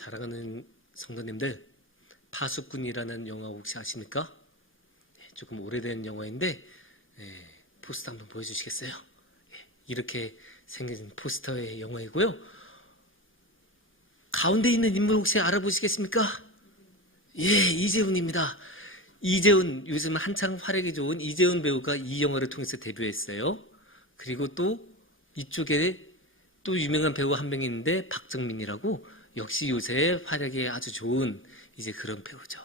사랑하는 성도님들, 파수꾼이라는 영화 혹시 아십니까? 네, 조금 오래된 영화인데 예, 포스터 한번 보여주시겠어요? 예, 이렇게 생긴 포스터의 영화이고요. 가운데 있는 인물 혹시 알아보시겠습니까? 예, 이재훈입니다. 이재훈, 요즘 한창 활약이 좋은 이재훈 배우가 이 영화를 통해서 데뷔했어요. 그리고 또 이쪽에 또 유명한 배우 한명 있는데 박정민이라고 역시 요새 활약이 아주 좋은 이제 그런 배우죠.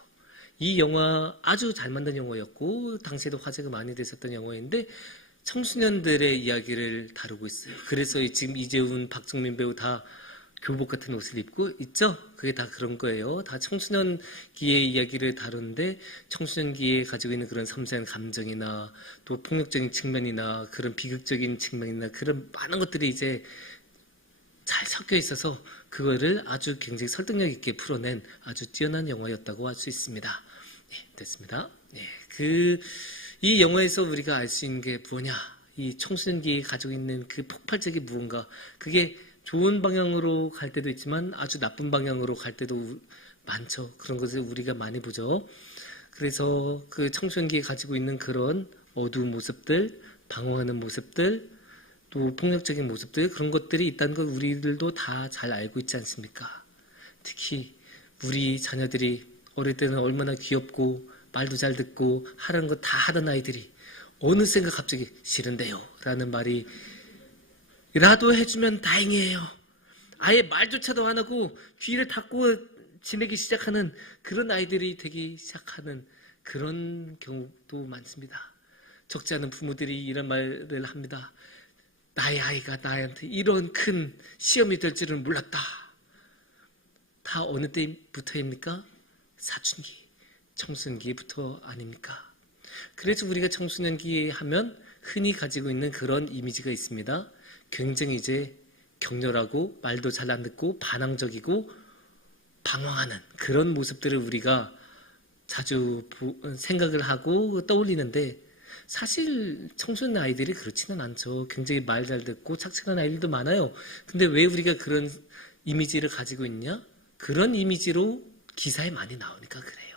이 영화 아주 잘 만든 영화였고 당시에도 화제가 많이 됐었던 영화인데 청소년들의 이야기를 다루고 있어요. 그래서 지금 이재훈, 박정민 배우 다 교복 같은 옷을 입고 있죠? 그게 다 그런 거예요. 다 청소년기의 이야기를 다루는데 청소년기에 가지고 있는 그런 섬세한 감정이나 또 폭력적인 측면이나 그런 비극적인 측면이나 그런 많은 것들이 이제 잘 섞여 있어서 그거를 아주 굉장히 설득력 있게 풀어낸 아주 뛰어난 영화였다고 할 수 있습니다. 네, 됐습니다. 네, 그, 이 영화에서 우리가 알 수 있는 게 뭐냐. 이 청소년기에 가지고 있는 그 폭발적인 무언가. 그게 좋은 방향으로 갈 때도 있지만 아주 나쁜 방향으로 갈 때도 많죠. 그런 것을 우리가 많이 보죠. 그래서 그 청소년기에 가지고 있는 그런 어두운 모습들, 방황하는 모습들, 또 폭력적인 모습들, 그런 것들이 있다는 걸 우리들도 다 잘 알고 있지 않습니까? 특히 우리 자녀들이 어릴 때는 얼마나 귀엽고 말도 잘 듣고 하라는 거 다 하던 아이들이 어느샌가 갑자기 싫은데요. 라는 말이 라도 해주면 다행이에요. 아예 말조차도 안 하고 귀를 닫고 지내기 시작하는 그런 아이들이 되기 시작하는 그런 경우도 많습니다. 적지 않은 부모들이 이런 말을 합니다. 나의 아이가 나한테 이런 큰 시험이 될 줄은 몰랐다. 다 어느 때부터입니까? 사춘기, 청소년기부터 아닙니까? 그래서 우리가 청소년기 하면 흔히 가지고 있는 그런 이미지가 있습니다. 굉장히 이제 격렬하고 말도 잘 안 듣고 반항적이고 방황하는 그런 모습들을 우리가 자주 생각을 하고 떠올리는데 사실 청소년 아이들이 그렇지는 않죠. 굉장히 말 잘 듣고 착실한 아이들도 많아요. 근데 왜 우리가 그런 이미지를 가지고 있냐? 그런 이미지로 기사에 많이 나오니까 그래요.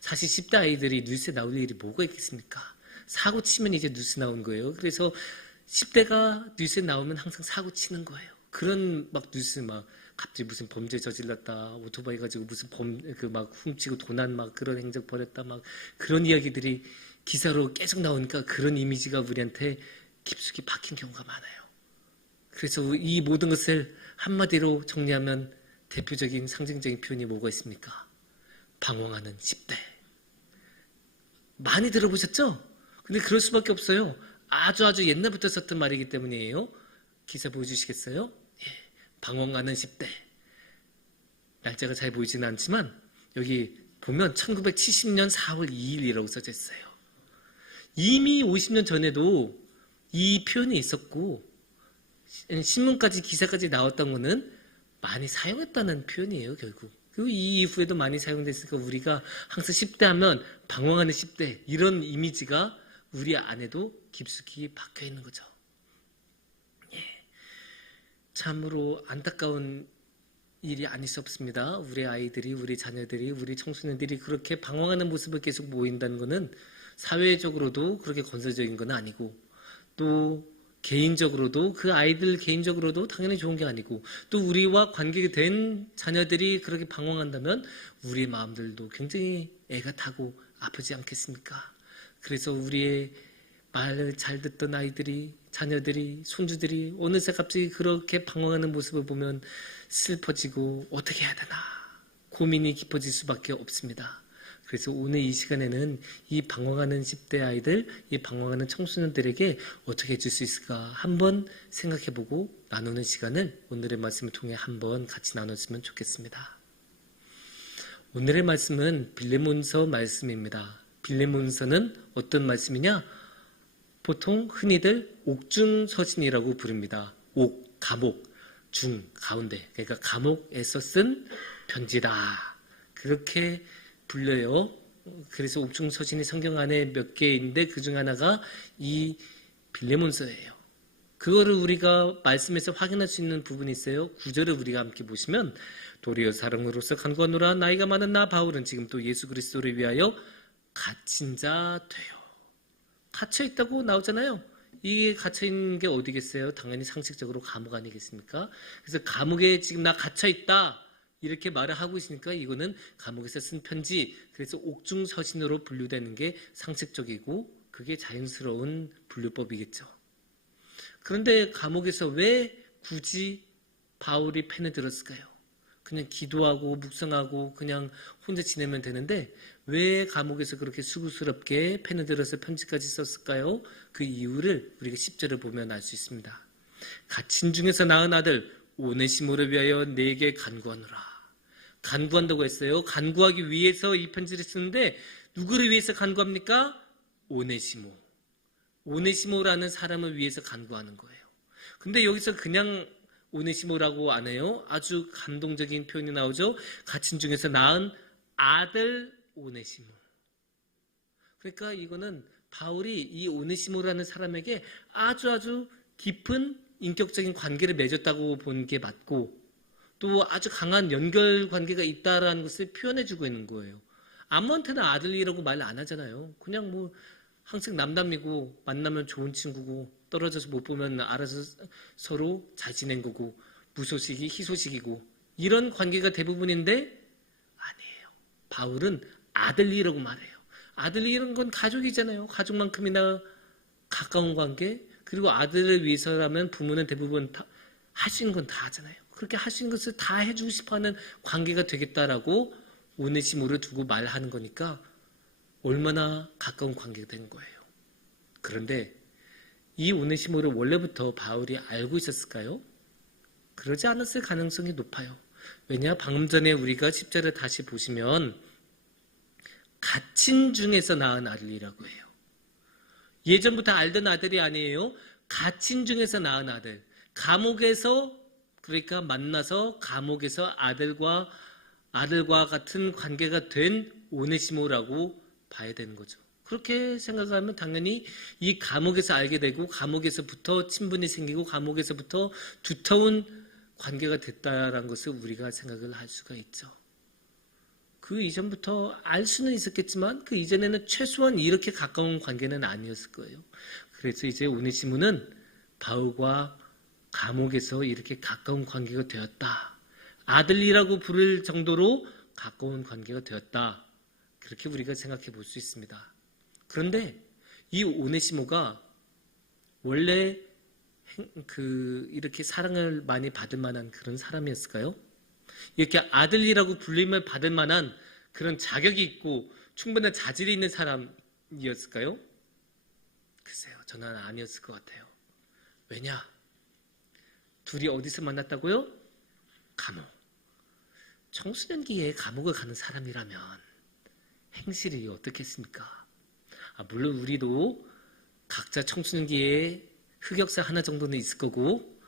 사실 10대 아이들이 뉴스에 나올 일이 뭐가 있겠습니까? 사고 치면 이제 뉴스 나온 거예요. 그래서 10대가 뉴스에 나오면 항상 사고 치는 거예요. 그런 막 뉴스 막 갑자기 무슨 범죄 저질렀다 오토바이 가지고 무슨 범 그 막 훔치고 도난 막 그런 행적 벌였다 막 그런 이야기들이 기사로 계속 나오니까 그런 이미지가 우리한테 깊숙이 박힌 경우가 많아요. 그래서 이 모든 것을 한마디로 정리하면 대표적인 상징적인 표현이 뭐가 있습니까? 방황하는 10대. 많이 들어보셨죠? 근데 그럴 수밖에 없어요. 아주 아주 옛날부터 썼던 말이기 때문이에요. 기사 보여주시겠어요? 예, 방황하는 10대. 날짜가 잘 보이지는 않지만 여기 보면 1970년 4월 2일이라고 써져 있어요. 이미 50년 전에도 이 표현이 있었고 신문까지 기사까지 나왔던 거는 많이 사용했다는 표현이에요, 결국. 그리고 이 이후에도 많이 사용됐으니까 우리가 항상 10대 하면 방황하는 10대 이런 이미지가 우리 안에도 깊숙이 박혀 있는 거죠. 예. 참으로 안타까운 일이 아닐 수 없습니다. 우리 아이들이, 우리 자녀들이, 우리 청소년들이 그렇게 방황하는 모습을 계속 보인다는 것은 사회적으로도 그렇게 건설적인 건 아니고 또 개인적으로도 그 아이들 개인적으로도 당연히 좋은 게 아니고 또 우리와 관계된 자녀들이 그렇게 방황한다면 우리 마음들도 굉장히 애가 타고 아프지 않겠습니까? 그래서 우리의 말잘 듣던 아이들이 자녀들이 손주들이 어느새 갑자기 그렇게 방황하는 모습을 보면 슬퍼지고 어떻게 해야 되나 고민이 깊어질 수밖에 없습니다. 그래서 오늘 이 시간에는 이 방황하는 10대 아이들, 이 방황하는 청소년들에게 어떻게 해줄 수 있을까 한번 생각해보고 나누는 시간을 오늘의 말씀을 통해 한번 같이 나눴으면 좋겠습니다. 오늘의 말씀은 빌레몬서 말씀입니다. 빌레몬서는 어떤 말씀이냐? 보통 흔히들 옥중서신이라고 부릅니다. 옥, 감옥, 중, 가운데. 그러니까 감옥에서 쓴 편지다. 그렇게 불려요. 그래서 옥중 서신이 성경 안에 몇 개인데 그 중 하나가 이 빌레몬서예요. 그거를 우리가 말씀에서 확인할 수 있는 부분이 있어요. 구절을 우리가 함께 보시면 도리어 사랑으로서 간구하노라 나이가 많은 나 바울은 지금 또 예수 그리스도를 위하여 갇힌 자 돼요. 갇혀 있다고 나오잖아요. 이게 갇혀 있는 게 어디겠어요? 당연히 상식적으로 감옥 아니겠습니까? 그래서 감옥에 지금 나 갇혀 있다. 이렇게 말을 하고 있으니까 이거는 감옥에서 쓴 편지, 그래서 옥중서신으로 분류되는 게 상식적이고 그게 자연스러운 분류법이겠죠. 그런데 감옥에서 왜 굳이 바울이 펜을 들었을까요? 그냥 기도하고 묵상하고 그냥 혼자 지내면 되는데 왜 감옥에서 그렇게 수고스럽게 펜을 들어서 편지까지 썼을까요? 그 이유를 우리가 10절을 보면 알 수 있습니다. 갇힌 중에서 낳은 아들 오네시모를 위하여 내게 간구하노라. 간구한다고 했어요. 간구하기 위해서 이 편지를 쓰는데 누구를 위해서 간구합니까? 오네시모. 오네시모라는 사람을 위해서 간구하는 거예요. 근데 여기서 그냥 오네시모라고 안 해요. 아주 감동적인 표현이 나오죠. 갇힌 중에서 낳은 아들 오네시모. 그러니까 이거는 바울이 이 오네시모라는 사람에게 아주 아주 깊은 인격적인 관계를 맺었다고 보는 게 맞고 또 아주 강한 연결 관계가 있다라는 것을 표현해 주고 있는 거예요. 아무한테나 아들이라고 말 안 하잖아요. 그냥 뭐 항상 남남이고 만나면 좋은 친구고 떨어져서 못 보면 알아서 서로 잘 지낸 거고 무소식이 희소식이고 이런 관계가 대부분인데 아니에요. 바울은 아들이라고 말해요. 아들이라는 건 가족이잖아요. 가족만큼이나 가까운 관계 그리고 아들을 위해서라면 부모는 대부분 할 수 있는 건 다 하잖아요. 그렇게 있는 것을 다 해주고 싶어하는 관계가 되겠다라고 오네시모를 두고 말하는 거니까 얼마나 가까운 관계가 된 거예요. 그런데 이 오네시모를 원래부터 바울이 알고 있었을까요? 그러지 않았을 가능성이 높아요. 왜냐? 방금 전에 우리가 10절을 다시 보시면 갇힌 중에서 낳은 아들이라고 해요. 예전부터 알던 아들이 아니에요. 갇힌 중에서 낳은 아들. 감옥에서 그러니까 만나서 감옥에서 아들과 아들과 같은 관계가 된 오네시모라고 봐야 되는 거죠. 그렇게 생각하면 당연히 이 감옥에서 알게 되고 감옥에서부터 친분이 생기고 감옥에서부터 두터운 관계가 됐다라는 것을 우리가 생각을 할 수가 있죠. 그 이전부터 알 수는 있었겠지만 그 이전에는 최소한 이렇게 가까운 관계는 아니었을 거예요. 그래서 이제 오네시모는 바울과 감옥에서 이렇게 가까운 관계가 되었다. 아들이라고 부를 정도로 가까운 관계가 되었다. 그렇게 우리가 생각해 볼 수 있습니다. 그런데 이 오네시모가 원래 그 이렇게 사랑을 많이 받을 만한 그런 사람이었을까요? 이렇게 아들이라고 불림을 받을 만한 그런 자격이 있고 충분한 자질이 있는 사람이었을까요? 글쎄요, 저는 아니었을 것 같아요. 왜냐? 둘이 어디서 만났다고요? 감옥. 청소년기에 감옥을 가는 사람이라면 행실이 어떻겠습니까? 아, 물론 우리도 각자 청소년기에 흑역사 하나 정도는 있을 거고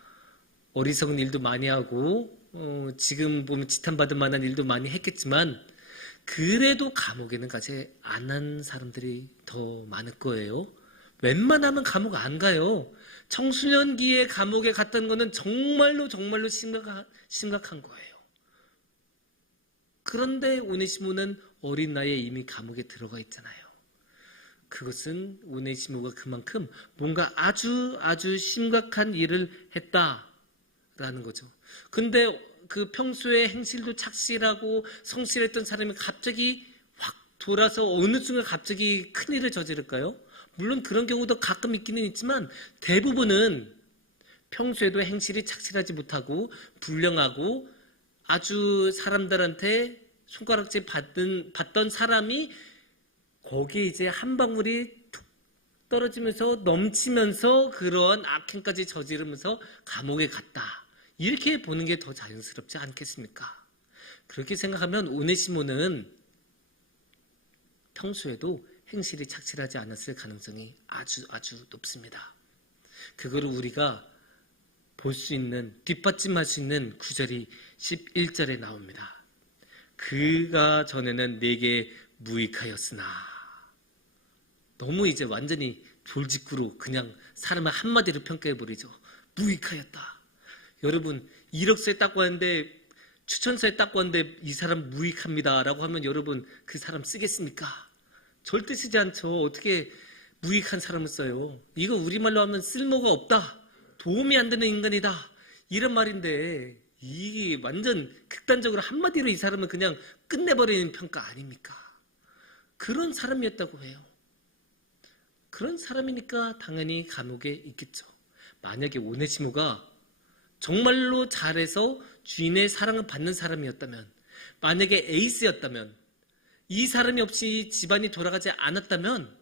어리석은 일도 많이 하고 어, 지금 보면 지탄받을 만한 일도 많이 했겠지만 그래도 감옥에는 가지 안한 사람들이 더 많을 거예요. 웬만하면 감옥 안 가요. 청소년기에 감옥에 갔던 거는 정말로 정말로 심각한, 거예요. 그런데 오네시모는 어린 나이에 이미 감옥에 들어가 있잖아요. 그것은 오네시모가 그만큼 뭔가 아주 아주 심각한 일을 했다라는 거죠. 근데 그 평소에 행실도 착실하고 성실했던 사람이 갑자기 확 돌아서 어느 순간 갑자기 큰 일을 저지를까요? 물론 그런 경우도 가끔 있기는 있지만 대부분은 평소에도 행실이 착실하지 못하고 불량하고 아주 사람들한테 손가락질 받은, 받던 사람이 거기에 이제 한 방울이 툭 떨어지면서 넘치면서 그러한 악행까지 저지르면서 감옥에 갔다. 이렇게 보는 게 더 자연스럽지 않겠습니까? 그렇게 생각하면 오네시모는 평소에도 행실이 착실하지 않았을 가능성이 아주 아주 높습니다. 그거를 우리가 볼 수 있는 뒷받침할 수 있는 구절이 11절에 나옵니다. 그가 전에는 내게 무익하였으나 너무 이제 완전히 돌직구로 그냥 사람을 한마디로 평가해 버리죠. 무익하였다. 여러분 1억세 닦고 하는데 추천서에 딱 왔는데 이 사람 무익합니다라고 하면 여러분 그 사람 쓰겠습니까? 절대 쓰지 않죠. 어떻게 무익한 사람을 써요? 이거 우리말로 하면 쓸모가 없다. 도움이 안 되는 인간이다. 이런 말인데 이게 완전 극단적으로 한마디로 이 사람은 그냥 끝내버리는 평가 아닙니까? 그런 사람이었다고 해요. 그런 사람이니까 당연히 감옥에 있겠죠. 만약에 오네시모가 정말로 잘해서 주인의 사랑을 받는 사람이었다면, 만약에 에이스였다면, 이 사람이 없이 집안이 돌아가지 않았다면,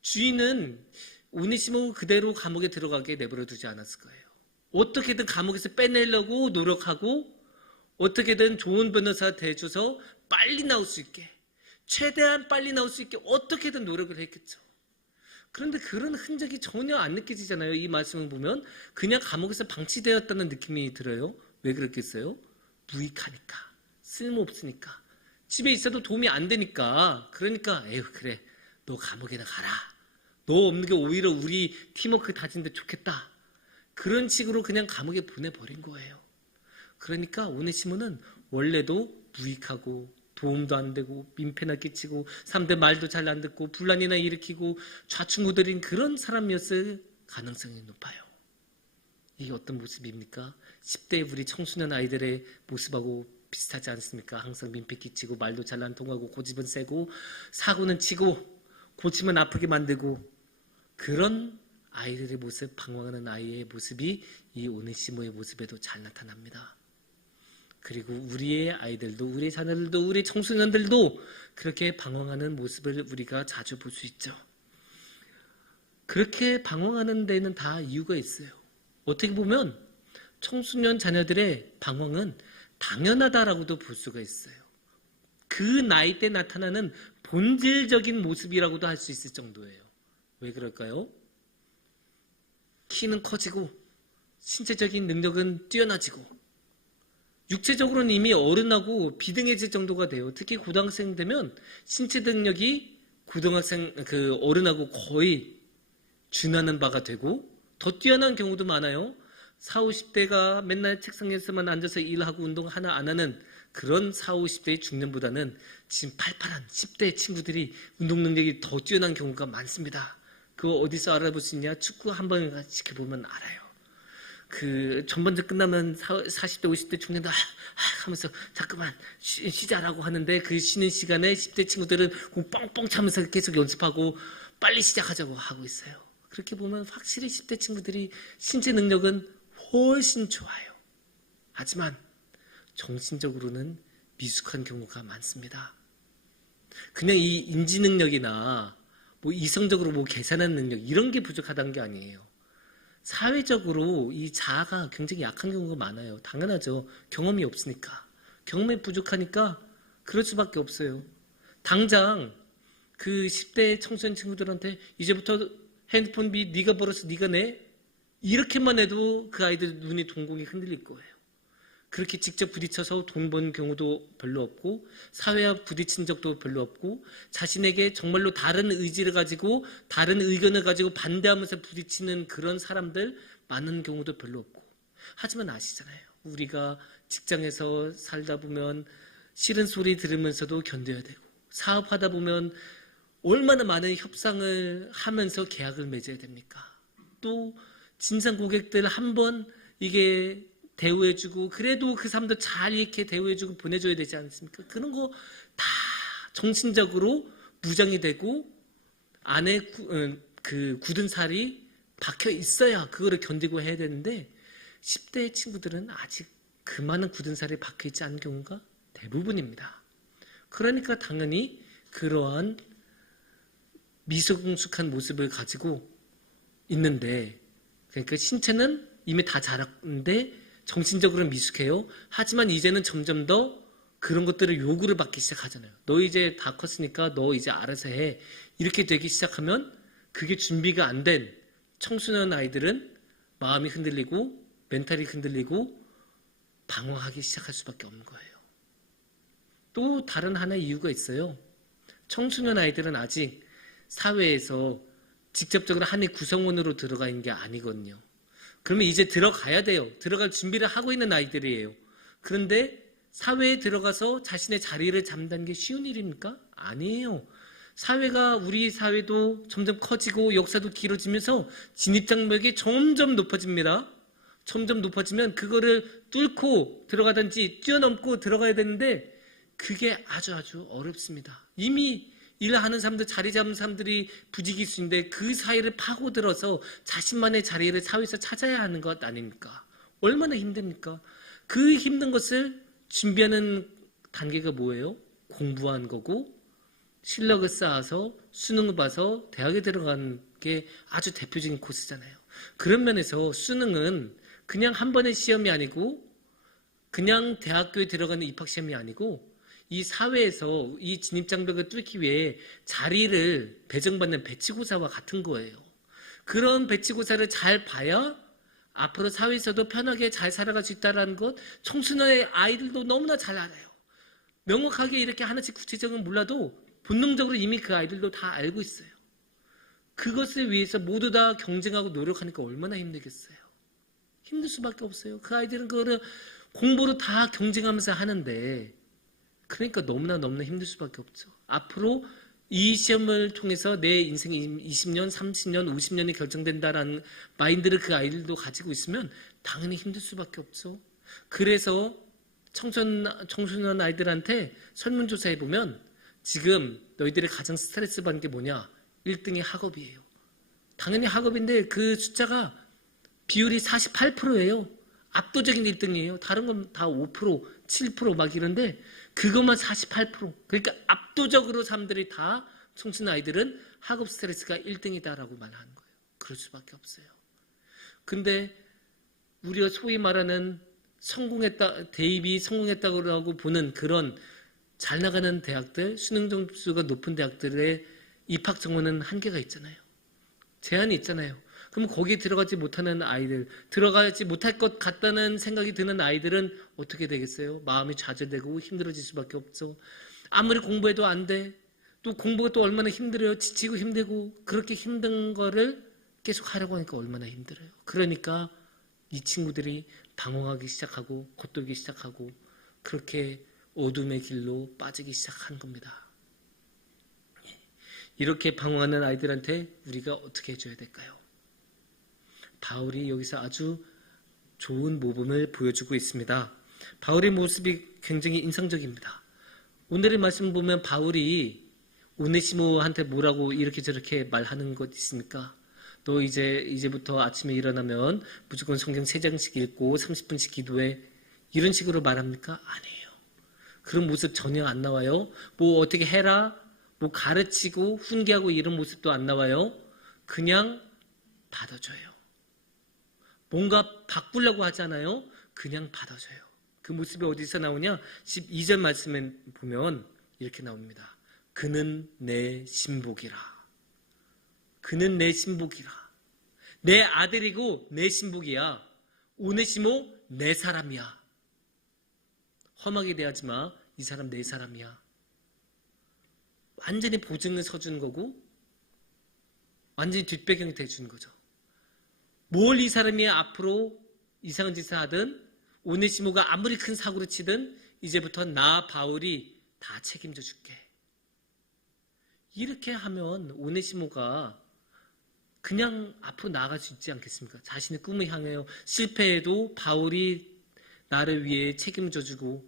주인은 오네시모 그대로 감옥에 들어가게 내버려 두지 않았을 거예요. 어떻게든 감옥에서 빼내려고 노력하고, 어떻게든 좋은 변호사 대줘서 빨리 나올 수 있게, 최대한 빨리 나올 수 있게 어떻게든 노력을 했겠죠. 그런데 그런 흔적이 전혀 안 느껴지잖아요. 이 말씀을 보면 그냥 감옥에서 방치되었다는 느낌이 들어요. 왜 그랬겠어요? 무익하니까 쓸모없으니까 집에 있어도 도움이 안 되니까 그러니까 에휴 그래 너 감옥에나 가라. 너 없는 게 오히려 우리 팀워크 다진데 좋겠다. 그런 식으로 그냥 감옥에 보내버린 거예요. 그러니까 오네시모는 원래도 무익하고 도움도 안 되고 민폐나 끼치고 사람들 말도 잘 안 듣고 분란이나 일으키고 좌충우돌인 그런 사람이었을 가능성이 높아요. 이게 어떤 모습입니까? 10대 우리 청소년 아이들의 모습하고 비슷하지 않습니까? 항상 민폐 끼치고 말도 잘 안 통하고 고집은 세고 사고는 치고 고치면 아프게 만들고 그런 아이들의 모습, 방황하는 아이의 모습이 이 오네시모의 모습에도 잘 나타납니다. 그리고 우리의 아이들도, 우리 자녀들도, 우리 청소년들도 그렇게 방황하는 모습을 우리가 자주 볼 수 있죠. 그렇게 방황하는 데는 다 이유가 있어요. 어떻게 보면 청소년 자녀들의 방황은 당연하다라고도 볼 수가 있어요. 그 나이 때 나타나는 본질적인 모습이라고도 할 수 있을 정도예요. 왜 그럴까요? 키는 커지고 신체적인 능력은 뛰어나지고 육체적으로는 이미 어른하고 비등해질 정도가 돼요. 특히 고등학생 되면 신체 능력이 고등학생 그 어른하고 거의 준하는 바가 되고 더 뛰어난 경우도 많아요. 4, 50대가 맨날 책상에서만 앉아서 일하고 운동 하나 안 하는 그런 4, 50대의 중년보다는 지금 팔팔한 10대 친구들이 운동 능력이 더 뛰어난 경우가 많습니다. 그거 어디서 알아볼 수 있냐? 축구 한 번 지켜보면 알아요. 그 전반전 끝나면 40대, 50대 중년들 아, 아, 하면서 잠깐만 쉬, 쉬자라고 하는데 그 쉬는 시간에 10대 친구들은 공 뻥뻥 차면서 계속 연습하고 빨리 시작하자고 하고 있어요. 그렇게 보면 확실히 10대 친구들이 신체 능력은 훨씬 좋아요. 하지만 정신적으로는 미숙한 경우가 많습니다. 그냥 이 인지 능력이나 뭐 이성적으로 뭐 계산하는 능력 이런 게 부족하다는 게 아니에요. 사회적으로 이 자아가 굉장히 약한 경우가 많아요. 당연하죠. 경험이 없으니까. 경험이 부족하니까 그럴 수밖에 없어요. 당장 그 10대 청소년 친구들한테 이제부터 핸드폰비 네가 벌어서 네가 내 이렇게만 해도 그 아이들 눈이 동공이 흔들릴 거예요. 그렇게 직접 부딪혀서 돈 번 경우도 별로 없고 사회와 부딪힌 적도 별로 없고 자신에게 정말로 다른 의지를 가지고 다른 의견을 가지고 반대하면서 부딪히는 그런 사람들 많은 경우도 별로 없고 하지만 아시잖아요. 우리가 직장에서 살다 보면 싫은 소리 들으면서도 견뎌야 되고 사업하다 보면 얼마나 많은 협상을 하면서 계약을 맺어야 됩니까? 또 진상 고객들 한 번 이게 대우해주고 그래도 그 사람들 잘 이렇게 대우해주고 보내줘야 되지 않습니까? 그런 거 다 정신적으로 무장이 되고 안에 구, 어, 그 굳은 살이 박혀 있어야 그거를 견디고 해야 되는데 10대 친구들은 아직 그 많은 굳은 살이 박혀 있지 않은 경우가 대부분입니다. 그러니까 당연히 그러한 미성숙한 모습을 가지고 있는데 그러니까 신체는 이미 다 자랐는데 정신적으로는 미숙해요. 하지만 이제는 점점 더 그런 것들을 요구를 받기 시작하잖아요. 너 이제 다 컸으니까 너 이제 알아서 해. 이렇게 되기 시작하면 그게 준비가 안 된 청소년 아이들은 마음이 흔들리고 멘탈이 흔들리고 방황하기 시작할 수밖에 없는 거예요. 또 다른 하나의 이유가 있어요. 청소년 아이들은 아직 사회에서 직접적으로 한의 구성원으로 들어가 있는 게 아니거든요. 그러면 이제 들어가야 돼요. 들어갈 준비를 하고 있는 아이들이에요. 그런데 사회에 들어가서 자신의 자리를 잡는 게 쉬운 일입니까? 아니에요. 사회가 우리 사회도 점점 커지고 역사도 길어지면서 진입장벽이 점점 높아집니다. 점점 높아지면 그거를 뚫고 들어가든지 뛰어넘고 들어가야 되는데 그게 아주 아주 어렵습니다. 이미 일하는 사람들, 자리 잡은 사람들이 부지기수인데 그 사이를 파고들어서 자신만의 자리를 사회에서 찾아야 하는 것 아닙니까? 얼마나 힘듭니까? 그 힘든 것을 준비하는 단계가 뭐예요? 공부한 거고 실력을 쌓아서 수능을 봐서 대학에 들어간 게 아주 대표적인 코스잖아요. 그런 면에서 수능은 그냥 한 번의 시험이 아니고 그냥 대학교에 들어가는 입학 시험이 아니고 이 사회에서 이 진입장벽을 뚫기 위해 자리를 배정받는 배치고사와 같은 거예요. 그런 배치고사를 잘 봐야 앞으로 사회에서도 편하게 잘 살아갈 수 있다는 것 청소년의 아이들도 너무나 잘 알아요. 명확하게 이렇게 하나씩 구체적은 몰라도 본능적으로 이미 그 아이들도 다 알고 있어요. 그것을 위해서 모두 다 경쟁하고 노력하니까 얼마나 힘들겠어요. 힘들 수밖에 없어요. 그 아이들은 그거를 공부로 다 경쟁하면서 하는데 그러니까 너무나 너무나 힘들 수밖에 없죠. 앞으로 이 시험을 통해서 내 인생이 20년, 30년, 50년이 결정된다라는 마인드를 그 아이들도 가지고 있으면 당연히 힘들 수밖에 없죠. 그래서 청소년, 청소년 아이들한테 설문조사해 보면 지금 너희들이 가장 스트레스 받는 게 뭐냐? 1등이 학업이에요. 당연히 학업인데 그 숫자가 비율이 48%예요. 압도적인 1등이에요. 다른 건 다 5%, 7%막 이런데 그것만 48%. 그러니까 압도적으로 사람들이 다 청춘 아이들은 학업 스트레스가 1등이다라고 말하는 거예요. 그럴 수밖에 없어요. 근데 우리가 소위 말하는 성공했다, 대입이 성공했다고 보는 그런 잘 나가는 대학들, 수능 점수가 높은 대학들의 입학 정원은 한계가 있잖아요. 제한이 있잖아요. 그럼 거기에 들어가지 못하는 아이들, 들어가지 못할 것 같다는 생각이 드는 아이들은 어떻게 되겠어요? 마음이 좌절되고 힘들어질 수밖에 없죠. 아무리 공부해도 안 돼. 또 공부가 또 얼마나 힘들어요. 지치고 힘들고 그렇게 힘든 거를 계속 하려고 하니까 얼마나 힘들어요. 그러니까 이 친구들이 방황하기 시작하고 겉돌기 시작하고 그렇게 어둠의 길로 빠지기 시작한 겁니다. 이렇게 방황하는 아이들한테 우리가 어떻게 해줘야 될까요? 바울이 여기서 아주 좋은 모범을 보여주고 있습니다. 바울의 모습이 굉장히 인상적입니다. 오늘의 말씀 보면 바울이 오네시모한테 뭐라고 이렇게 저렇게 말하는 것 있습니까? 너 이제 이제부터 아침에 일어나면 무조건 성경 세 장씩 읽고 30분씩 기도해 이런 식으로 말합니까? 아니에요. 그런 모습 전혀 안 나와요. 뭐 어떻게 해라, 뭐 가르치고 훈계하고 이런 모습도 안 나와요. 그냥 받아줘요. 뭔가 바꾸려고 하잖아요. 그냥 받아줘요. 그 모습이 어디서 나오냐? 12절 말씀에 보면 이렇게 나옵니다. 그는 내 신복이라. 그는 내 신복이라. 내 아들이고 내 신복이야. 오네시모 내 사람이야. 험하게 대하지 마. 이 사람 내 사람이야. 완전히 보증을 서주는 거고 완전히 뒷배경이 돼주는 거죠. 뭘 이 사람이 앞으로 이상한 짓을 하든 오네시모가 아무리 큰 사고를 치든 이제부터 나 바울이 다 책임져 줄게. 이렇게 하면 오네시모가 그냥 앞으로 나아갈 수 있지 않겠습니까? 자신의 꿈을 향하여 실패해도 바울이 나를 위해 책임져 주고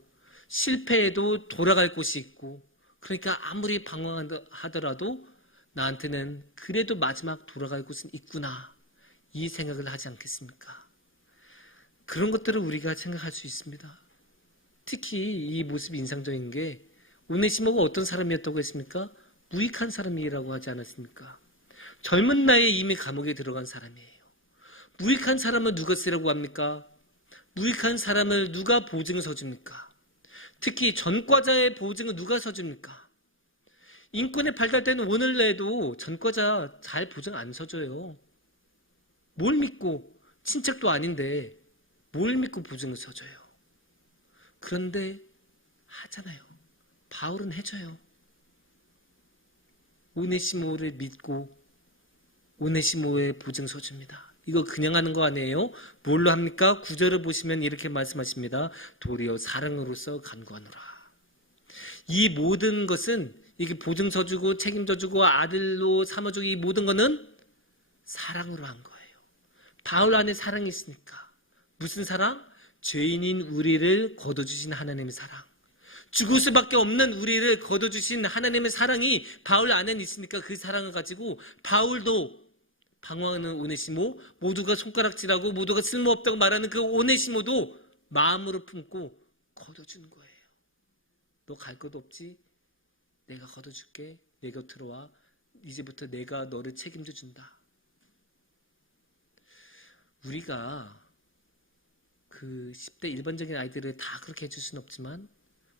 실패해도 돌아갈 곳이 있고 그러니까 아무리 방황하더라도 나한테는 그래도 마지막 돌아갈 곳은 있구나. 이 생각을 하지 않겠습니까? 그런 것들을 우리가 생각할 수 있습니다. 특히 이 모습이 인상적인 게 오네시모가 어떤 사람이었다고 했습니까? 무익한 사람이라고 하지 않았습니까? 젊은 나이에 이미 감옥에 들어간 사람이에요. 무익한 사람을 누가 쓰라고 합니까? 무익한 사람을 누가 보증을 서줍니까? 특히 전과자의 보증을 누가 서줍니까? 인권에 발달된 오늘 내도 전과자 잘 보증 안 서줘요. 뭘 믿고 친척도 아닌데 뭘 믿고 보증을 서줘요. 그런데 하잖아요. 바울은 해줘요. 오네시모를 믿고 오네시모의 보증 서줍니다. 이거 그냥 하는 거 아니에요? 뭘로 합니까? 구절을 보시면 이렇게 말씀하십니다. 도리어 사랑으로서 간구하노라. 이 모든 것은 이게 보증 서 주고 책임져 주고 아들로 삼아주고 이 모든 거는 사랑으로 한 거예요. 바울 안에 사랑이 있으니까. 무슨 사랑? 죄인인 우리를 거둬주신 하나님의 사랑. 죽을 수밖에 없는 우리를 거둬주신 하나님의 사랑이 바울 안에 있으니까 그 사랑을 가지고 바울도 방황하는 오네시모, 모두가 손가락질하고 모두가 쓸모없다고 말하는 그 오네시모도 마음으로 품고 걷어주는 거예요. 너 갈 것도 없지? 내가 걷어줄게. 내 곁으로 와. 이제부터 내가 너를 책임져 준다. 우리가 그 10대 일반적인 아이들을 다 그렇게 해줄 수는 없지만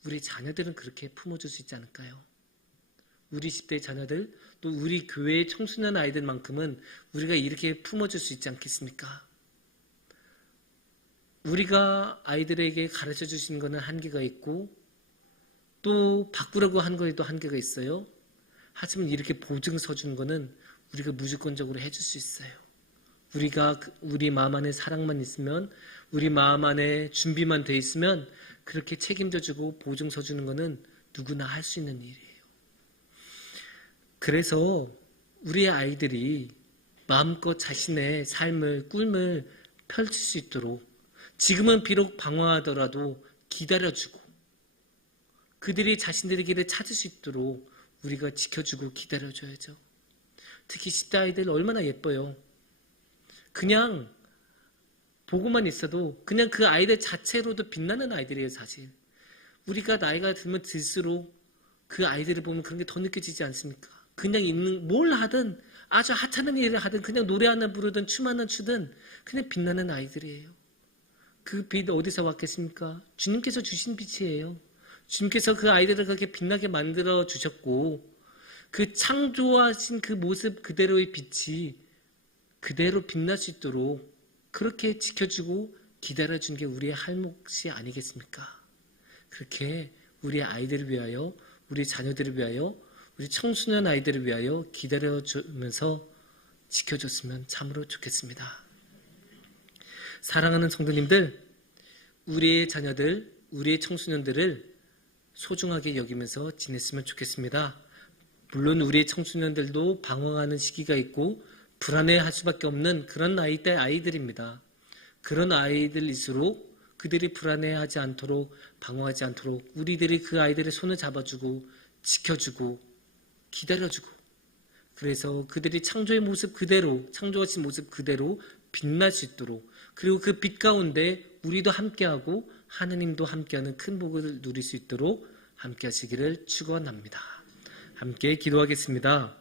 우리 자녀들은 그렇게 품어줄 수 있지 않을까요? 우리 10대 자녀들 또 우리 교회의 청소년 아이들만큼은 우리가 이렇게 품어줄 수 있지 않겠습니까? 우리가 아이들에게 가르쳐 주시는 것은 한계가 있고 또 바꾸라고 한 거에도 한계가 있어요. 하지만 이렇게 보증서 주는 거는 우리가 무조건적으로 해줄 수 있어요. 우리가 그- 우리 마음 안에 사랑만 있으면 우리 마음 안에 준비만 돼 있으면 그렇게 책임져 주고 보증 서 주는 거는 누구나 할 수 있는 일이에요. 그래서 우리 아이들이 마음껏 자신의 삶을 꿈을 펼칠 수 있도록 지금은 비록 방황하더라도 기다려주고 그들이 자신들의 길을 찾을 수 있도록 우리가 지켜주고 기다려줘야죠. 특히 10대 아이들 얼마나 예뻐요. 그냥 보고만 있어도 그냥 그 아이들 자체로도 빛나는 아이들이에요, 사실. 우리가 나이가 들면 들수록 그 아이들을 보면 그런 게 더 느껴지지 않습니까? 그냥 있는 뭘 하든 아주 하찮은 일을 하든 그냥 노래 하나 부르든 춤 하나 추든 그냥 빛나는 아이들이에요. 그 빛 어디서 왔겠습니까? 주님께서 주신 빛이에요. 주님께서 그 아이들을 그렇게 빛나게 만들어 주셨고 그 창조하신 그 모습 그대로의 빛이 그대로 빛날 수 있도록 그렇게 지켜주고 기다려준 게 우리의 할 몫이 아니겠습니까? 그렇게 우리 아이들을 위하여, 우리 자녀들을 위하여, 우리 청소년 아이들을 위하여 기다려주면서 지켜줬으면 참으로 좋겠습니다. 사랑하는 성도님들, 우리의 자녀들, 우리의 청소년들을 소중하게 여기면서 지냈으면 좋겠습니다. 물론 우리의 청소년들도 방황하는 시기가 있고 불안해할 수밖에 없는 그런 나이대 아이들입니다. 그런 아이들일수록 그들이 불안해하지 않도록 방황하지 않도록 우리들이 그 아이들의 손을 잡아주고 지켜주고 기다려주고 그래서 그들이 창조의 모습 그대로 창조하신 모습 그대로 빛날 수 있도록 그리고 그 빛 가운데 우리도 함께하고 하느님도 함께하는 큰 복을 누릴 수 있도록 함께하시기를 축원합니다. 함께 기도하겠습니다.